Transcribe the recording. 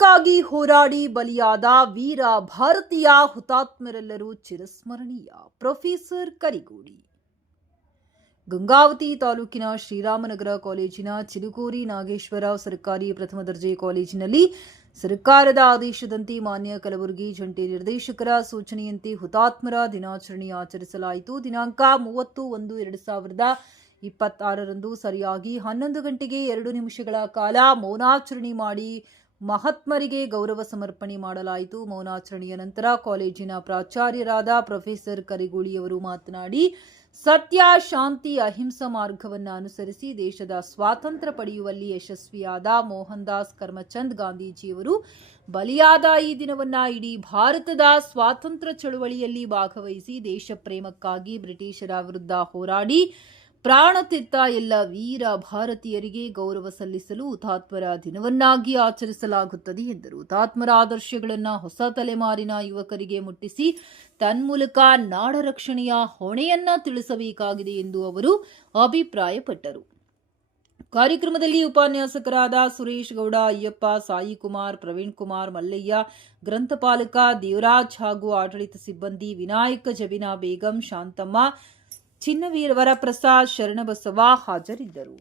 ದೇಶಕ್ಕಾಗಿ ಹೋರಾಡಿ ಬಲಿಯಾದ ವೀರ ಭಾರತೀಯ ಹುತಾತ್ಮರೆಲ್ಲರೂ ಚಿರಸ್ಮರಣೀಯ. ಪ್ರೊಫೆಸರ್ ಕರಿಗೋಡಿ. ಗಂಗಾವತಿ ತಾಲೂಕಿನ ಶ್ರೀರಾಮನಗರ ಕಾಲೇಜಿನ ಚಿಲುಕೂರಿ ನಾಗೇಶ್ವರರಾವ್ ಸರ್ಕಾರಿ ಪ್ರಥಮ ದರ್ಜೆ ಕಾಲೇಜಿನಲ್ಲಿ ಸರ್ಕಾರದ ಆದೇಶದಂತೆ ಮಾನ್ಯ ಕಲಬುರಗಿ ಜಂಟಿ ನಿರ್ದೇಶಕರ ಸೂಚನೆಯಂತೆ ಹುತಾತ್ಮರ ದಿನಾಚರಣೆ ಆಚರಿಸಲಾಯಿತು. ದಿನಾಂಕ 30/1/2026ರಂದು ಸರಿಯಾಗಿ 11 ಗಂಟೆಗೆ 2 ನಿಮಿಷಗಳ ಕಾಲ ಮೌನಾಚರಣೆ ಮಾಡಿ ಮಹಾತ್ಮರಿಗೆ ಗೌರವ ಸಮರ್ಪಣೆ ಮಾಡಲಾಯಿತು. ಮೌನಾಚರಣೆಯ ನಂತರ ಕಾಲೇಜಿನ ಪ್ರಾಚಾರ್ಯರಾದ ಪ್ರೊಫೆಸರ್ ಕರಿಗೋಳಿಯವರು ಮಾತನಾಡಿ, ಸತ್ಯ, ಶಾಂತಿ, ಅಹಿಂಸಾ ಮಾರ್ಗವನ್ನು ಅನುಸರಿಸಿ ದೇಶದ ಸ್ವಾತಂತ್ರ್ಯ ಪಡೆಯುವಲ್ಲಿ ಯಶಸ್ವಿಯಾದ ಮೋಹನ್ ದಾಸ್ ಕರಮ್ಚಂದ್ ಗಾಂಧೀಜಿಯವರು ಬಲಿಯಾದ ಈ ದಿನವನ್ನ ಇಡೀ ಭಾರತದ ಸ್ವಾತಂತ್ರ್ಯ ಚಳುವಳಿಯಲ್ಲಿ ಭಾಗವಹಿಸಿ ದೇಶ ಪ್ರೇಮಕ್ಕಾಗಿ ಬ್ರಿಟಿಷರ ವಿರುದ್ಧ ಹೋರಾಡಿ ಪ್ರಾಣತೆತ್ತ ಎಲ್ಲ ವೀರ ಭಾರತೀಯರಿಗೆ ಗೌರವ ಸಲ್ಲಿಸಲು ಹುತಾತ್ಮರ ದಿನವನ್ನಾಗಿ ಆಚರಿಸಲಾಗುತ್ತದೆ ಎಂದರು. ಹುತಾತ್ಮರ ಆದರ್ಶಗಳನ್ನು ಹೊಸ ತಲೆಮಾರಿನ ಯುವಕರಿಗೆ ಮುಟ್ಟಿಸಿ ತನ್ಮೂಲಕ ನಾಡ ರಕ್ಷಣೆಯ ಹೊಣೆಯನ್ನ ತಿಳಿಸಬೇಕಾಗಿದೆ ಎಂದು ಅವರು ಅಭಿಪ್ರಾಯಪಟ್ಟರು. ಕಾರ್ಯಕ್ರಮದಲ್ಲಿ ಉಪನ್ಯಾಸಕರಾದ ಸುರೇಶ್ ಗೌಡ, ಅಯ್ಯಪ್ಪ, ಸಾಯಿ ಕುಮಾರ್, ಪ್ರವೀಣ್ ಕುಮಾರ್, ಮಲ್ಲಯ್ಯ, ಗ್ರಂಥಪಾಲಕ ದೇವರಾಜ್ ಹಾಗೂ ಆಡಳಿತ ಸಿಬ್ಬಂದಿ ವಿನಾಯಕ, ಜಬಿನಾ ಬೇಗಂ, ಶಾಂತಮ್ಮ, ಚಿನ್ನವೀರ ವರಪ್ರಸಾದ್, ಶರಣಬಸವ ಹಾಜರಿದ್ದರು.